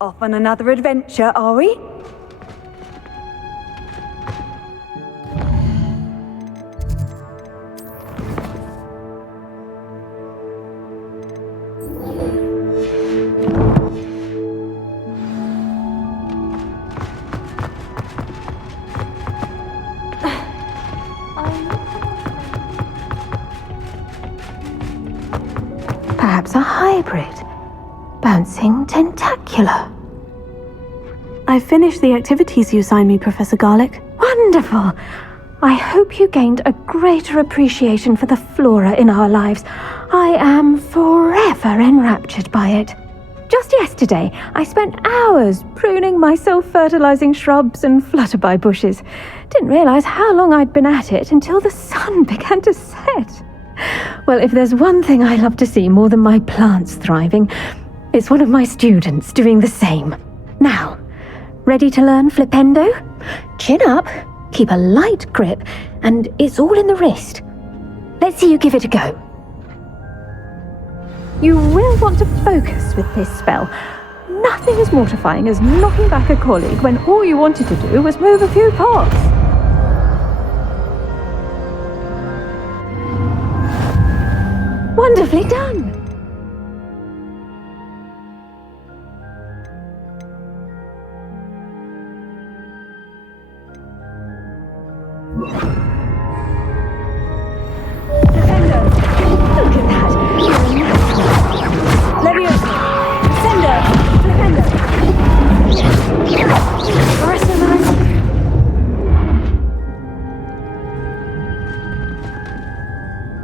Off on another adventure, are we? Perhaps a hybrid. Bouncing tentacular. I finished the activities you assigned me, Professor Garlick. Wonderful! I hope you gained a greater appreciation for the flora in our lives. I am forever enraptured by it. Just yesterday, I spent hours pruning my self-fertilizing shrubs and flutterby bushes. Didn't realize how long I'd been at it until the sun began to set. Well, if there's one thing I love to see more than my plants thriving, it's one of my students doing the same. Now, ready to learn flipendo? Chin up, keep a light grip, and it's all in the wrist. Let's see you give it a go. You will want to focus with this spell. Nothing as mortifying as knocking back a colleague when all you wanted to do was move a few pots. Wonderfully done! Look at that! Leviosa! Sender! Flipendo!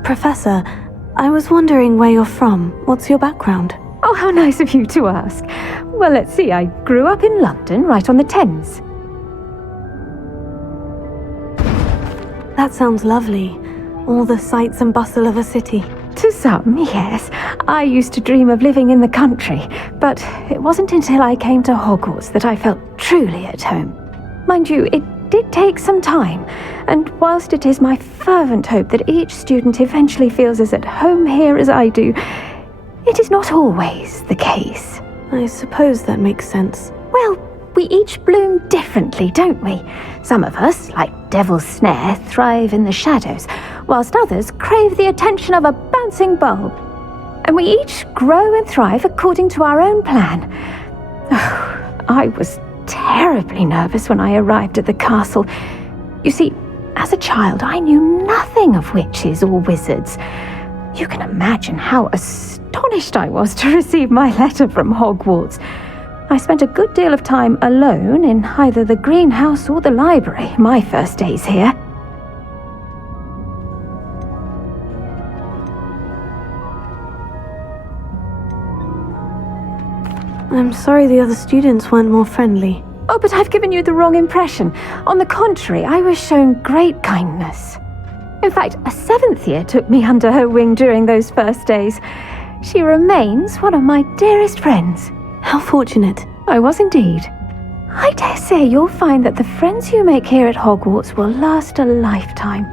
Professor, I was wondering where you're from. What's your background? Oh, how nice of you to ask. Well, let's see. I grew up in London, right on the Thames. That sounds lovely. All the sights and bustle of a city. To some, yes. I used to dream of living in the country, but it wasn't until I came to Hogwarts that I felt truly at home. Mind you, it did take some time, and whilst it is my fervent hope that each student eventually feels as at home here as I do, it is not always the case. I suppose that makes sense. Well, we each bloom differently, don't we? Some of us, like Devil's Snare, thrive in the shadows, whilst others crave the attention of a bouncing bulb. And we each grow and thrive according to our own plan. Oh, I was terribly nervous when I arrived at the castle. You see, as a child, I knew nothing of witches or wizards. You can imagine how astonished I was to receive my letter from Hogwarts. I spent a good deal of time alone in either the greenhouse or the library my first days here. I'm sorry the other students weren't more friendly. Oh, but I've given you the wrong impression. On the contrary, I was shown great kindness. In fact, a 7th year took me under her wing during those first days. She remains one of my dearest friends. How fortunate. I was indeed. I dare say you'll find that the friends you make here at Hogwarts will last a lifetime.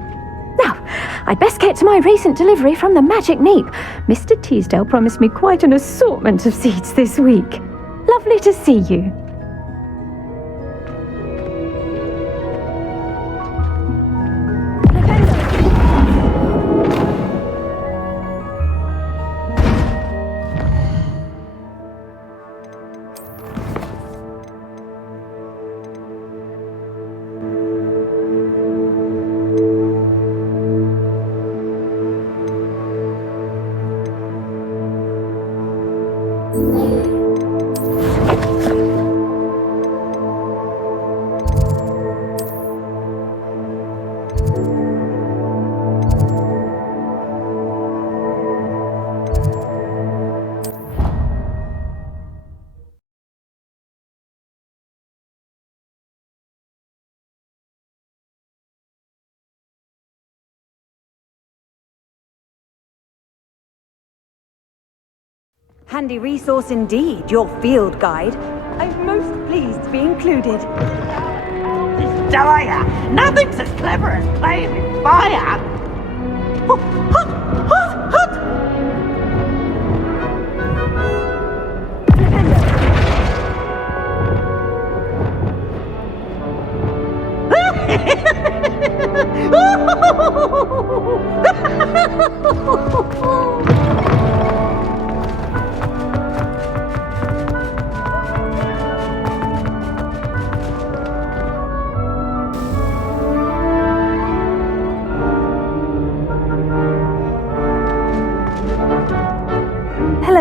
Now, I'd best get to my recent delivery from the Magic Neep. Mr. Teasdale promised me quite an assortment of seeds this week. Lovely to see you. Handy resource indeed, your field guide. I'm most pleased to be included. Destroyer! Nothing's as clever as playing with fire!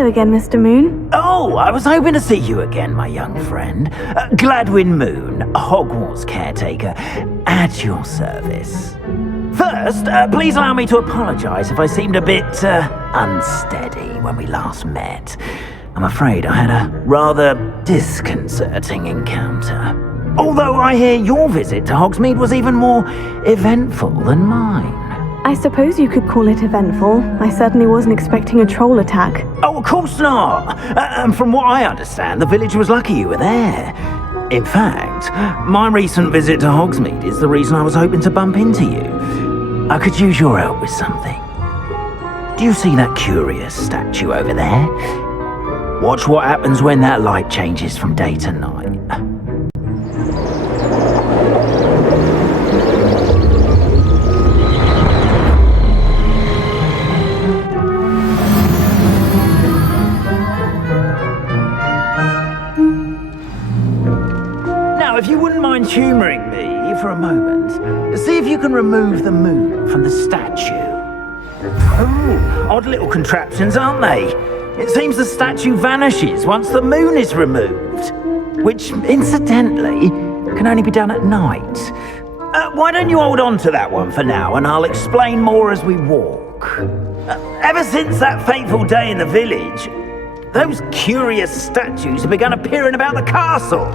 Hello again, Mr. Moon. Oh, I was hoping to see you again, my young friend. Gladwin Moon, Hogwarts caretaker, at your service. First, please allow me to apologise if I seemed a bit unsteady when we last met. I'm afraid I had a rather disconcerting encounter. Although I hear your visit to Hogsmeade was even more eventful than mine. I suppose you could call it eventful. I certainly wasn't expecting a troll attack. Oh, of course not. And from what I understand, the village was lucky you were there. In fact, my recent visit to Hogsmeade is the reason I was hoping to bump into you. I could use your help with something. Do you see that curious statue over there? Watch what happens when that light changes from day to night. If you wouldn't mind humouring me for a moment, see if you can remove the moon from the statue. Oh, odd little contraptions, aren't they? It seems the statue vanishes once the moon is removed, which, incidentally, can only be done at night. Why don't you hold on to that one for now, and I'll explain more as we walk. Ever since that fateful day in the village, those curious statues have begun appearing about the castle.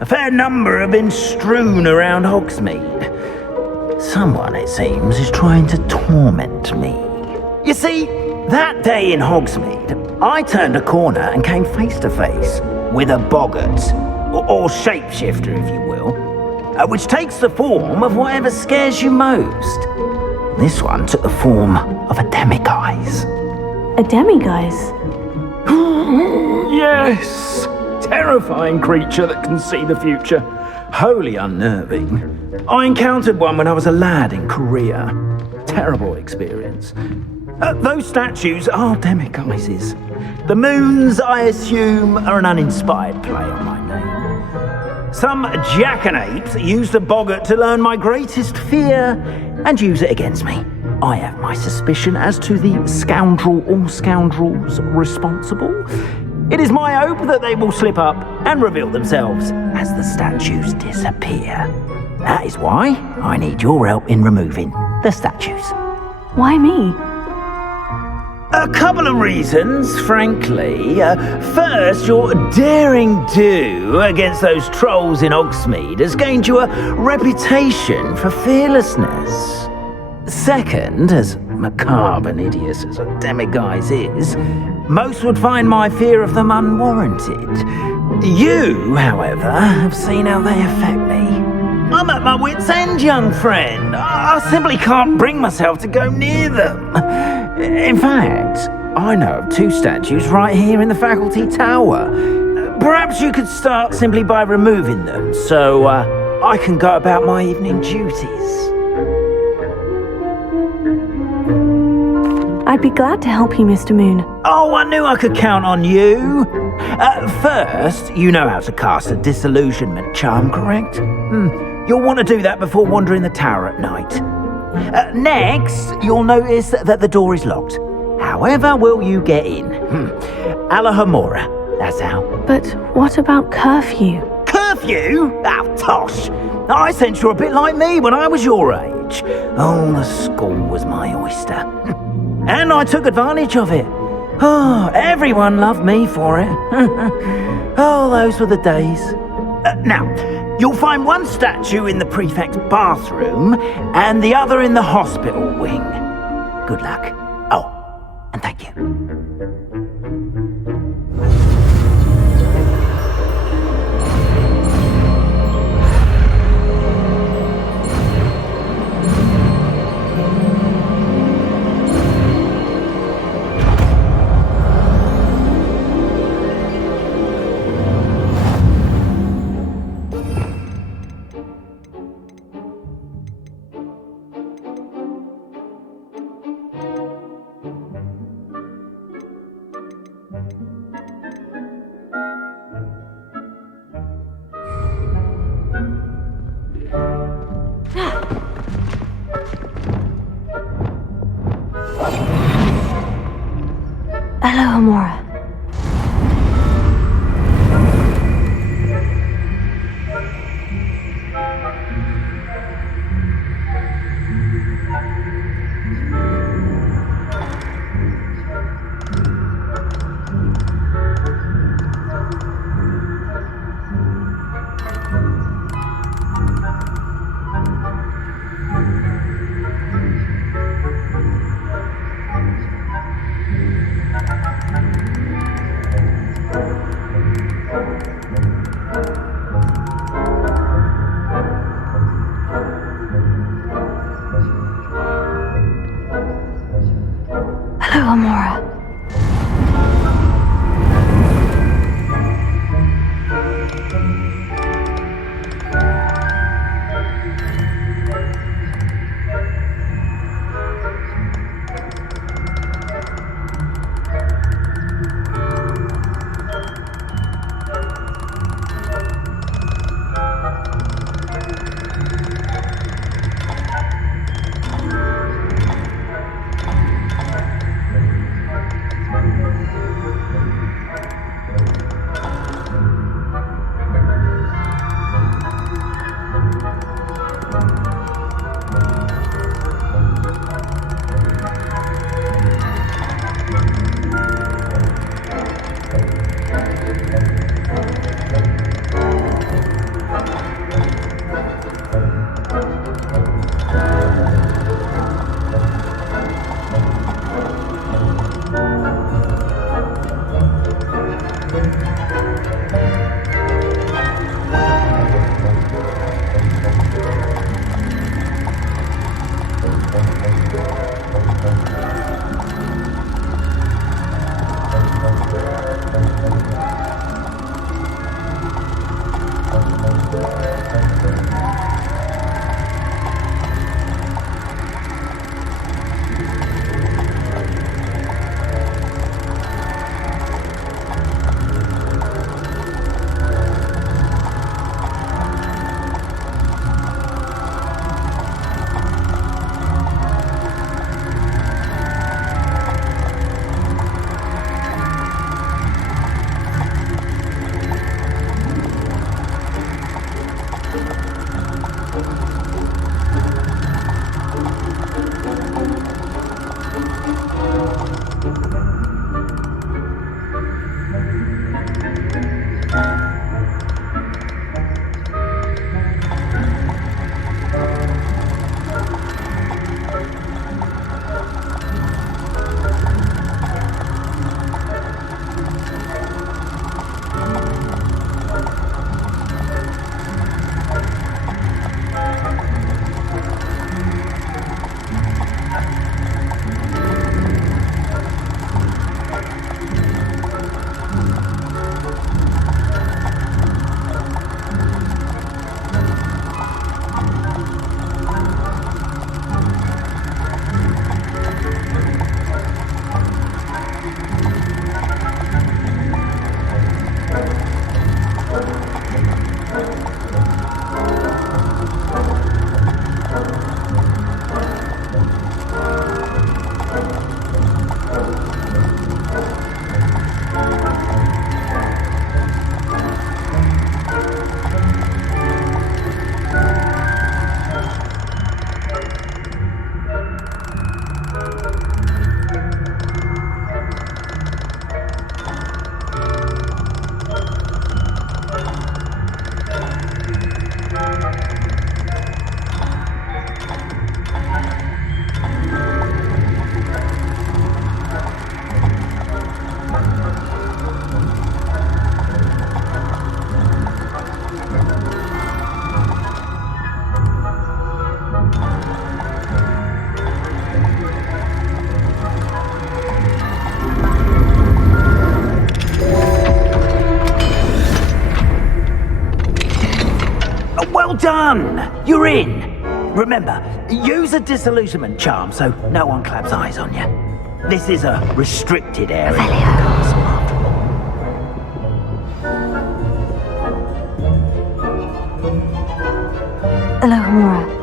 A fair number have been strewn around Hogsmeade. Someone, it seems, is trying to torment me. You see, that day in Hogsmeade, I turned a corner and came face to face with a boggart, or shapeshifter, if you will, which takes the form of whatever scares you most. This one took the form of a demiguise. A demiguise? Yes! Terrifying creature that can see the future. Wholly unnerving. I encountered one when I was a lad in Korea. Terrible experience. Those statues are demiguises. The moons, I assume, are an uninspired play on my name. Some jackanapes used a boggart to learn my greatest fear and use it against me. I have my suspicion as to the scoundrel or scoundrels responsible. It is my hope that they will slip up and reveal themselves as the statues disappear. That is why I need your help in removing the statues. Why me? A couple of reasons, frankly. First, your daring do against those trolls in Hogsmeade has gained you a reputation for fearlessness. Second, as macabre and hideous as a demiguise is, most would find my fear of them unwarranted. You, however, have seen how they affect me. I'm at my wit's end, young friend. I simply can't bring myself to go near them. In fact, I know of two statues right here in the faculty tower. Perhaps you could start simply by removing them, so I can go about my evening duties. I'd be glad to help you, Mr. Moon. Oh, I knew I could count on you. First, you know how to cast a disillusionment charm, correct? You'll want to do that before wandering the tower at night. Next, you'll notice that the door is locked. However will you get in? Alohomora, that's how. But what about curfew? Curfew? Oh, tosh. I sense you're a bit like me when I was your age. Oh, the school was my oyster. And I took advantage of it. Oh, everyone loved me for it. Oh, those were the days. Now, you'll find one statue in the prefect's bathroom and the other in the hospital wing. Good luck. Oh, and thank you. Alohomora, Well done! You're in! Remember, use a disillusionment charm so no one claps eyes on you. This is a restricted area of the castle, after all. Alohomora.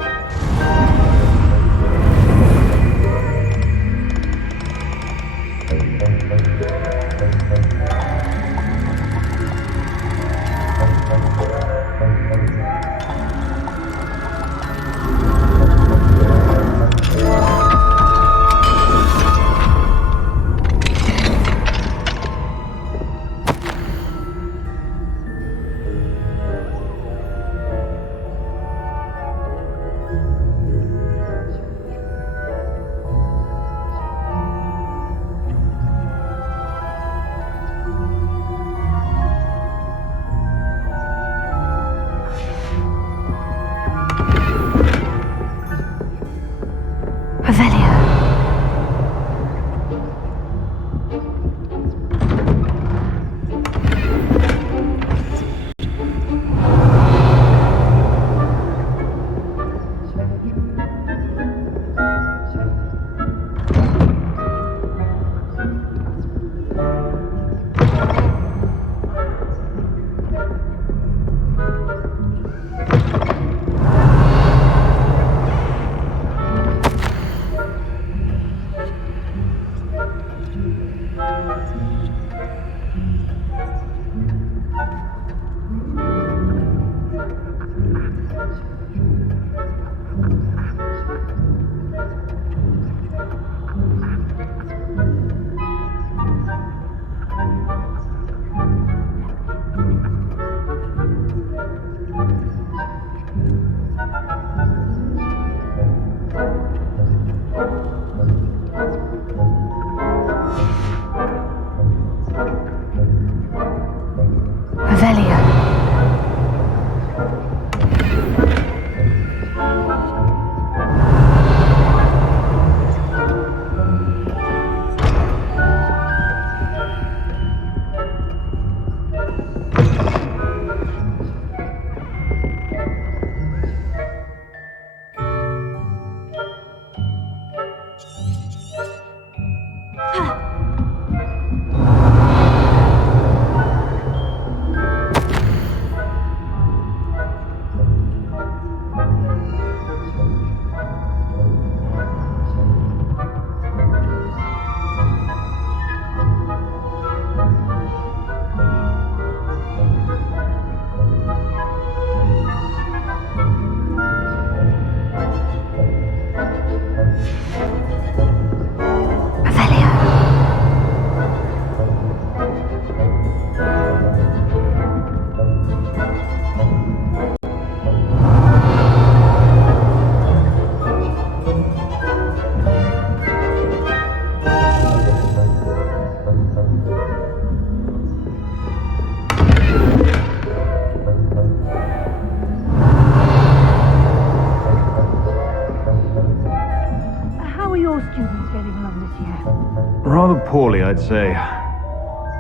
Rather poorly, I'd say.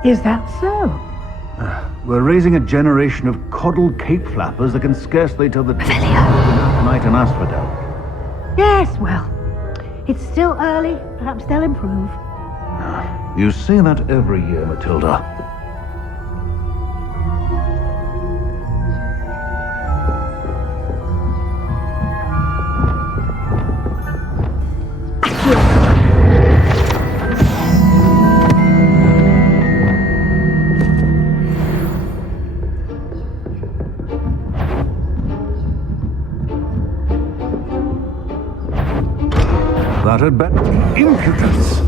Is that so? We're raising a generation of coddled cape flappers that can scarcely tell the truth night and asphodel. Yes, well, it's still early. Perhaps they'll improve. You say that every year, Matilda. That had better be impudence.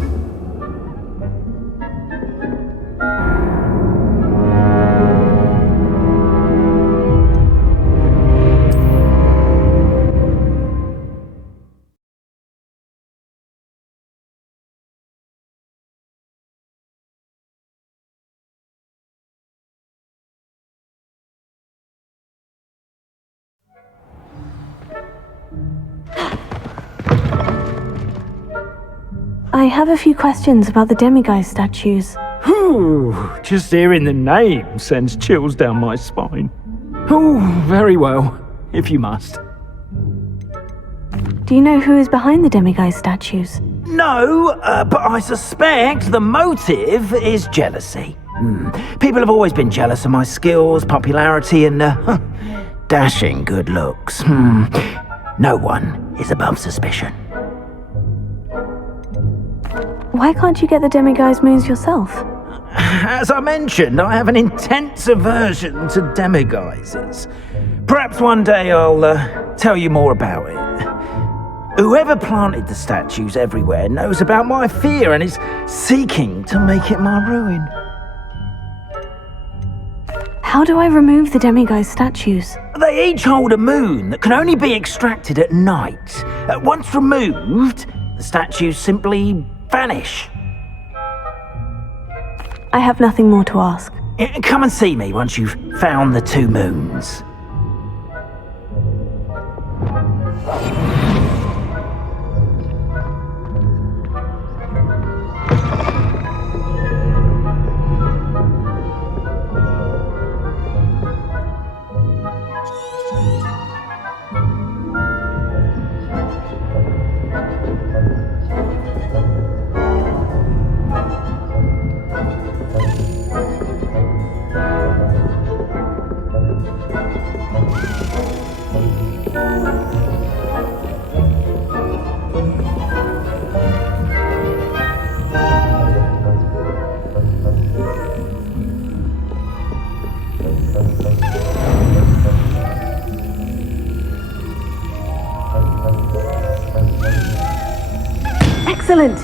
I have a few questions about the demiguise statues. Whew, just hearing the name sends chills down my spine. Oh, very well, if you must. Do you know who is behind the demiguise statues? No, but I suspect the motive is jealousy. People have always been jealous of my skills, popularity, and dashing good looks. No one is above suspicion. Why can't you get the demiguise moons yourself? As I mentioned, I have an intense aversion to demiguises. Perhaps one day I'll tell you more about it. Whoever planted the statues everywhere knows about my fear and is seeking to make it my ruin. How do I remove the demiguise statues? They each hold a moon that can only be extracted at night. Once removed, the statues simply vanish. I have nothing more to ask. Come and see me once you've found the 2 moons. Excellent!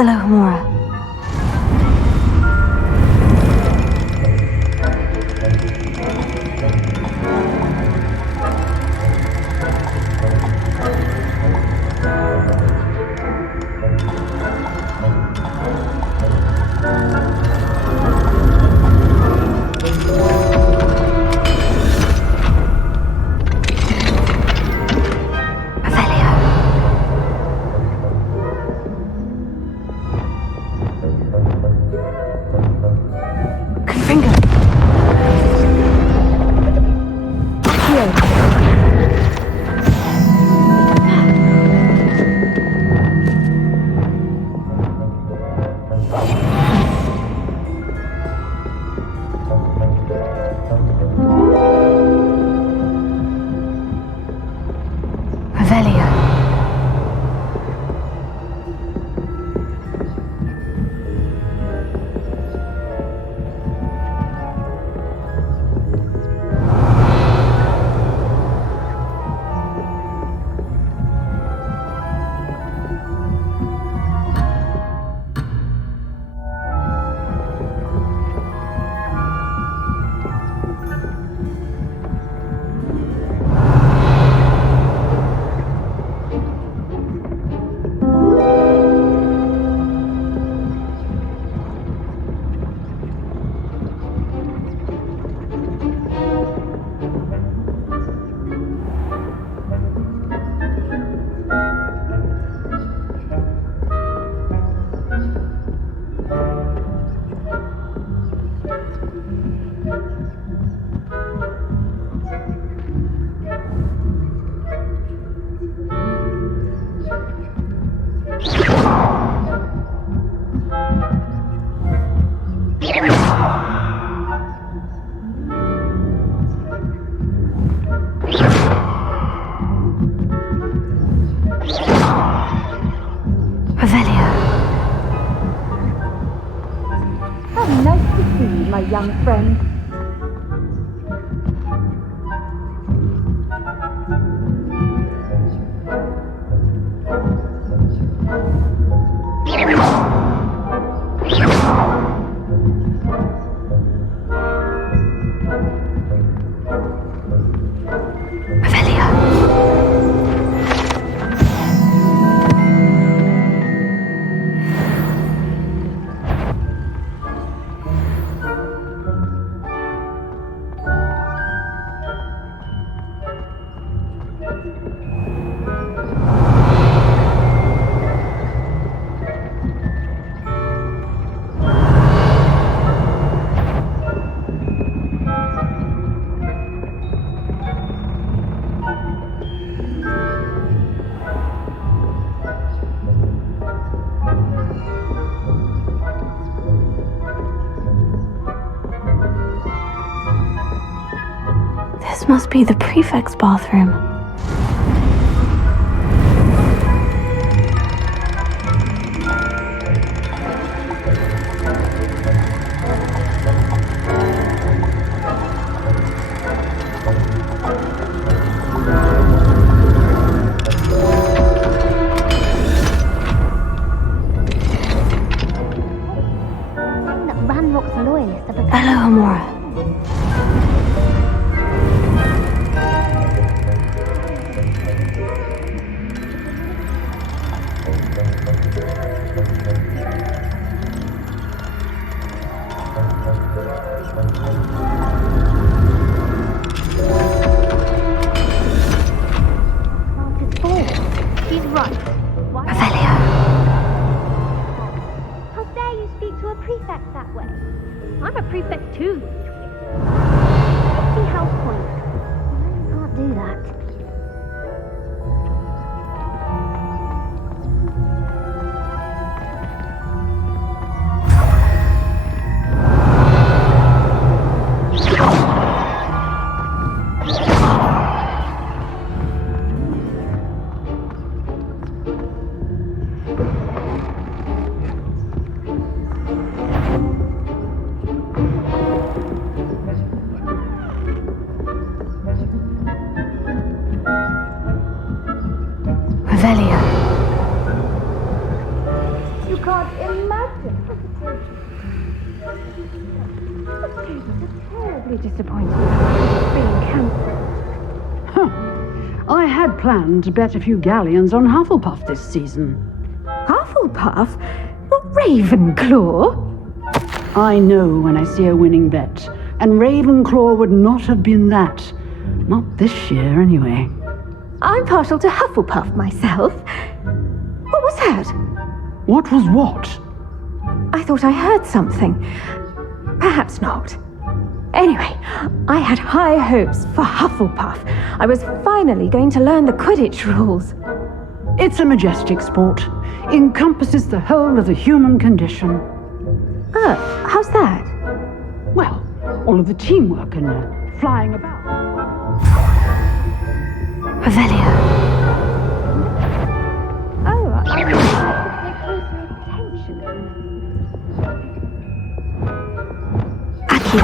Alohomora. My young friend. This must be the prefect's bathroom. Alohomora. Revelia. You can't imagine the tables are terribly disappointed being cancelled. I had planned to bet a few galleons on Hufflepuff this season. Hufflepuff? Not Ravenclaw? I know when I see a winning bet, and Ravenclaw would not have been that. Not this year, anyway. I'm partial to Hufflepuff myself. What was that? What was what? I thought I heard something. Perhaps not. Anyway, I had high hopes for Hufflepuff. I was finally going to learn the Quidditch rules. It's a majestic sport. Encompasses the whole of the human condition. How's that? Well, all of the teamwork and flying about. Revelia. Oh, I should pay closer attention. Accio.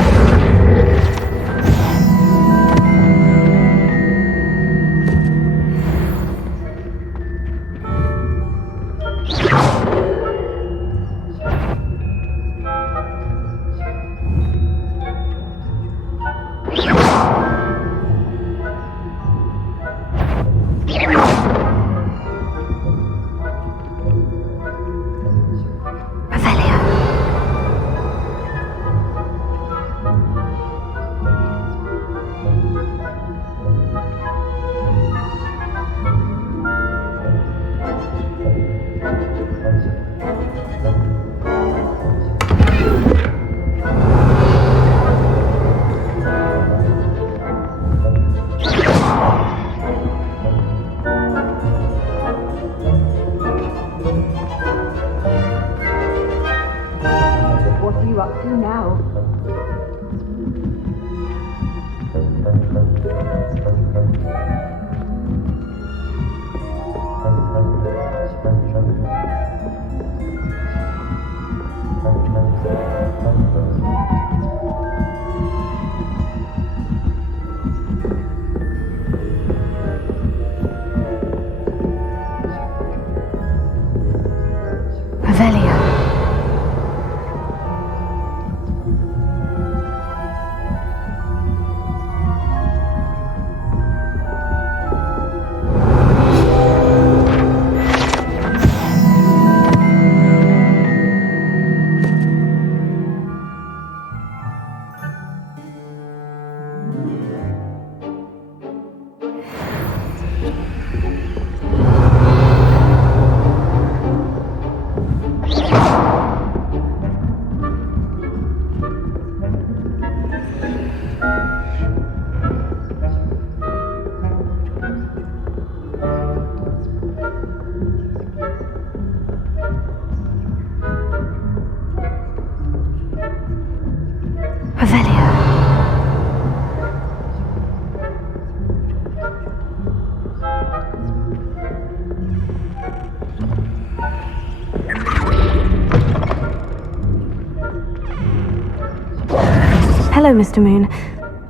Hello, Mr. Moon.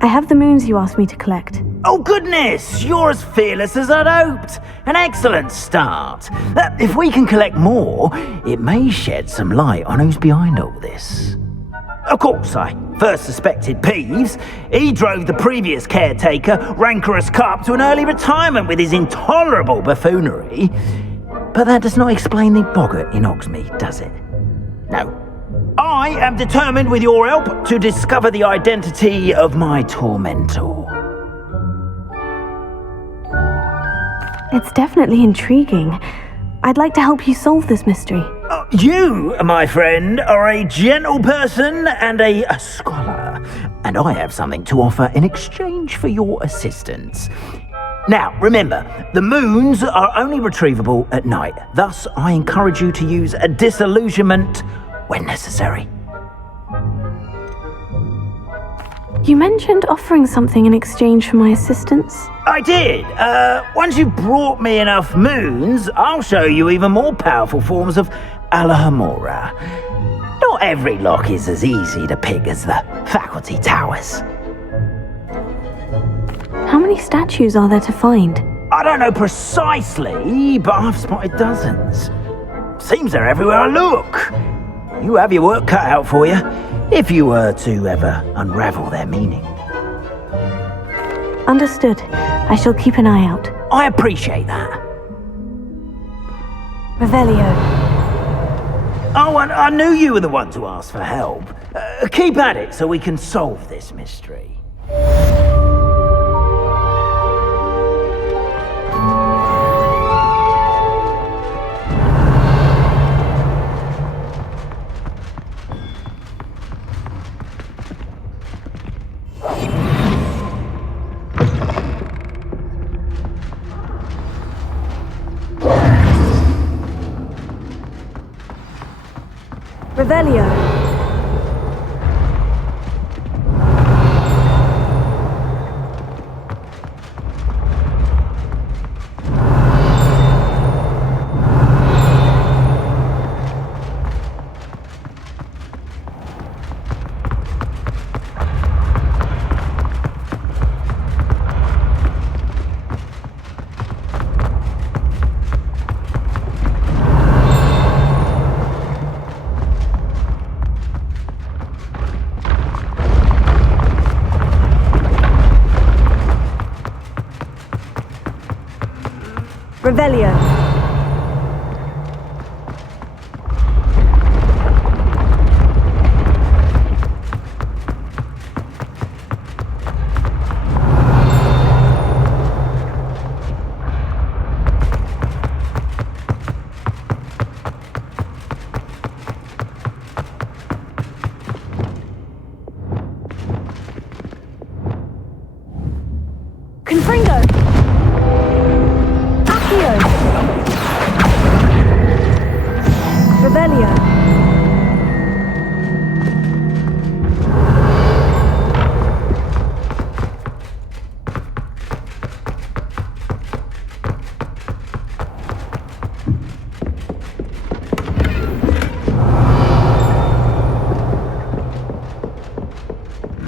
I have the moons you asked me to collect. Oh goodness, you're as fearless as I'd hoped. An excellent start. If we can collect more, it may shed some light on who's behind all this. Of course, I first suspected Peeves. He drove the previous caretaker, Rancorous Carp, to an early retirement with his intolerable buffoonery. But that does not explain the boggart in Hogsmeade, does it? No. I am determined, with your help, to discover the identity of my tormentor. It's definitely intriguing. I'd like to help you solve this mystery. You, my friend, are a gentle person and a scholar, and I have something to offer in exchange for your assistance. Now, remember, the moons are only retrievable at night. Thus, I encourage you to use a disillusionment when necessary. You mentioned offering something in exchange for my assistance. I did. Once you've brought me enough moons, I'll show you even more powerful forms of Alohomora. Not every lock is as easy to pick as the faculty towers. How many statues are there to find? I don't know precisely, but I've spotted dozens. Seems they're everywhere I look. You have your work cut out for you, if you were to ever unravel their meaning. Understood. I shall keep an eye out. I appreciate that. Revelio. Oh, I knew you were the one to ask for help. Keep at it so we can solve this mystery. Revelio. Revelio. Confringo. Revelio.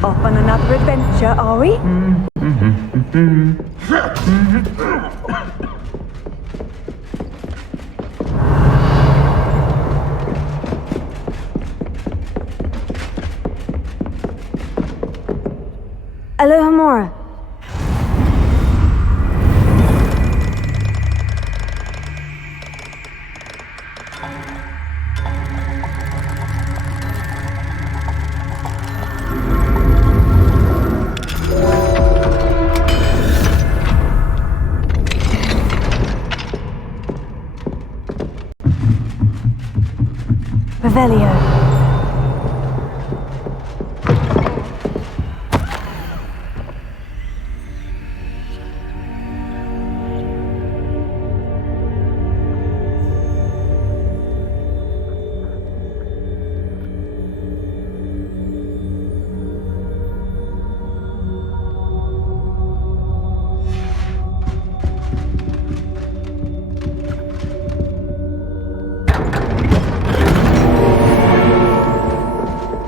Off on another adventure, are we? Alohomora. Revelio.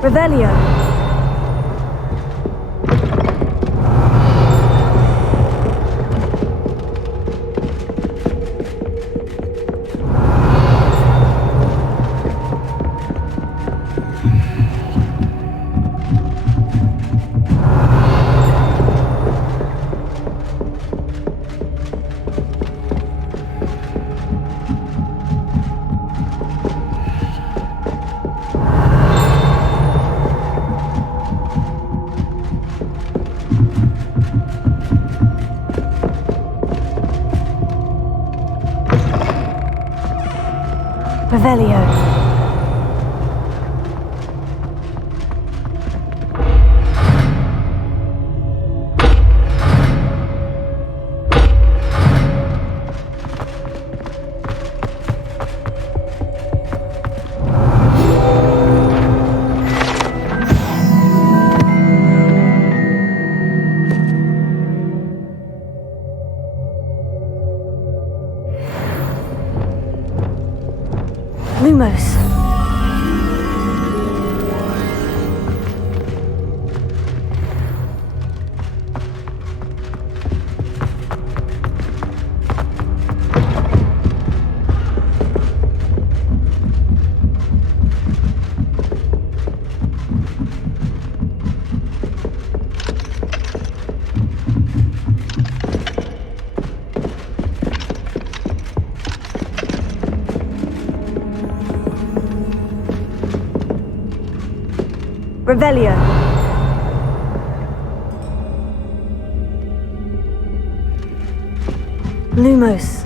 Revelio. Revelio. Lumos. Revelio. Lumos.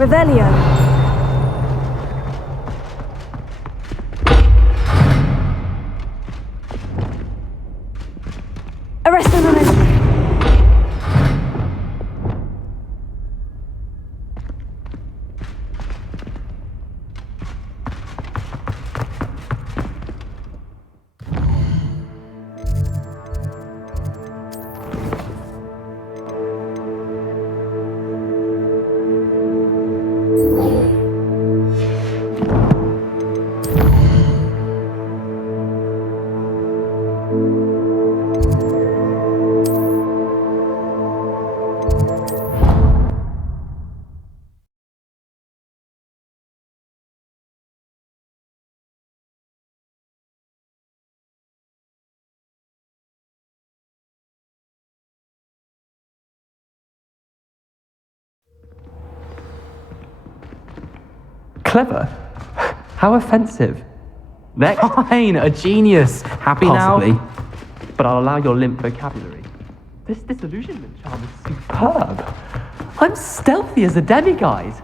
Revelio. Arresto Memento. Clever? How offensive. Next. Fine, a genius. Happy Possibly. now? But I'll allow your limp vocabulary. This disillusionment charm is superb. I'm stealthy as a demiguise.